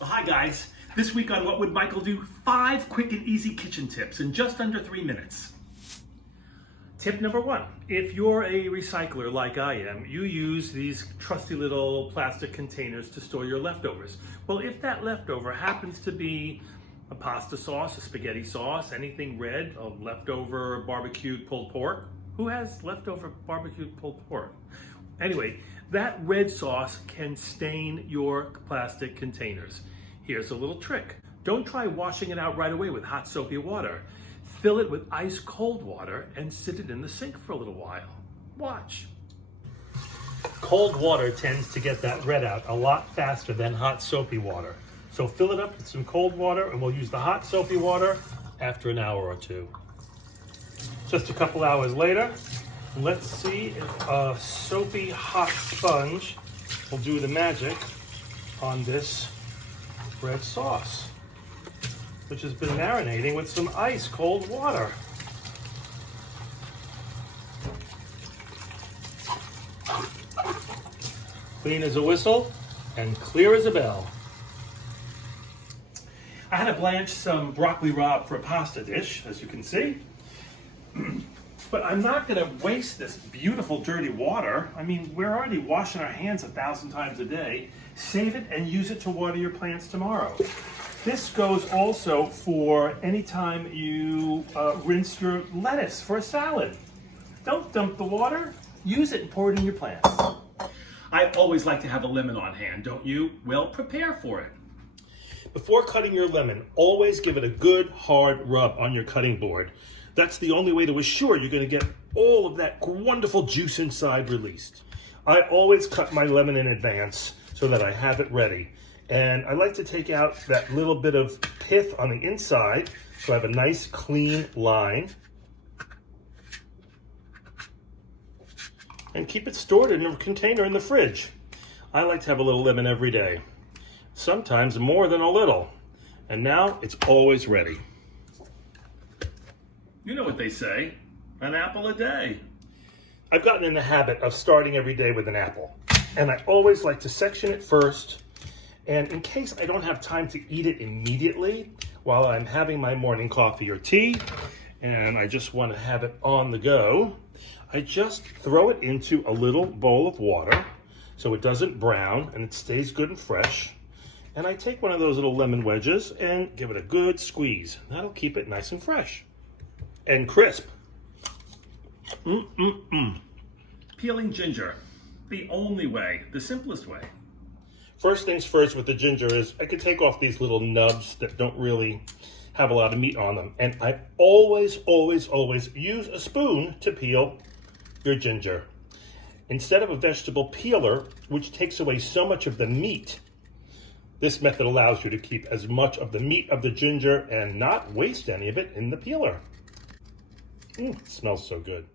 Well, hi guys. This week on What Would Michael Do? 5 quick and easy kitchen tips in just under 3 minutes. Tip number 1. If you're a recycler like I am, you use these trusty little plastic containers to store your leftovers. Well, if that leftover happens to be a pasta sauce, a spaghetti sauce, anything red, a leftover barbecued pulled pork. Who has leftover barbecued pulled pork? Anyway, that red sauce can stain your plastic containers. Here's a little trick. Don't try washing it out right away with hot soapy water. Fill it with ice cold water and sit it in the sink for a little while. Watch. Cold water tends to get that red out a lot faster than hot soapy water. So fill it up with some cold water and we'll use the hot soapy water after an hour or two. Just a couple hours later, let's see if a soapy hot sponge will do the magic on this red sauce, which has been marinating with some ice cold water. Clean as a whistle and clear as a bell. I had to blanch some broccoli rabe for a pasta dish, as you can see. But I'm not going to waste this beautiful dirty water. I mean, we're already washing our hands 1,000 times a day. Save it and use it to water your plants tomorrow. This goes also for any time you rinse your lettuce for a salad. Don't dump the water. Use it and pour it in your plants. I always like to have a lemon on hand, don't you? Well, prepare for it. Before cutting your lemon, always give it a good hard rub on your cutting board. That's the only way to assure you're going to get all of that wonderful juice inside released. I always cut my lemon in advance so that I have it ready. And I like to take out that little bit of pith on the inside so I have a nice clean line. And keep it stored in a container in the fridge. I like to have a little lemon every day. Sometimes more than a little. And now it's always ready. You know what they say, an apple a day. I've gotten in the habit of starting every day with an apple. And I always like to section it first. And in case I don't have time to eat it immediately while I'm having my morning coffee or tea, and I just want to have it on the go, I just throw it into a little bowl of water so it doesn't brown and it stays good and fresh. And I take one of those little lemon wedges and give it a good squeeze. That'll keep it nice and fresh. And crisp. Peeling ginger. The only way, the simplest way. First things first with the ginger is I can take off these little nubs that don't really have a lot of meat on them. And I always use a spoon to peel your ginger. Instead of a vegetable peeler, which takes away so much of the meat, this method allows you to keep as much of the meat of the ginger and not waste any of it in the peeler. It smells so good.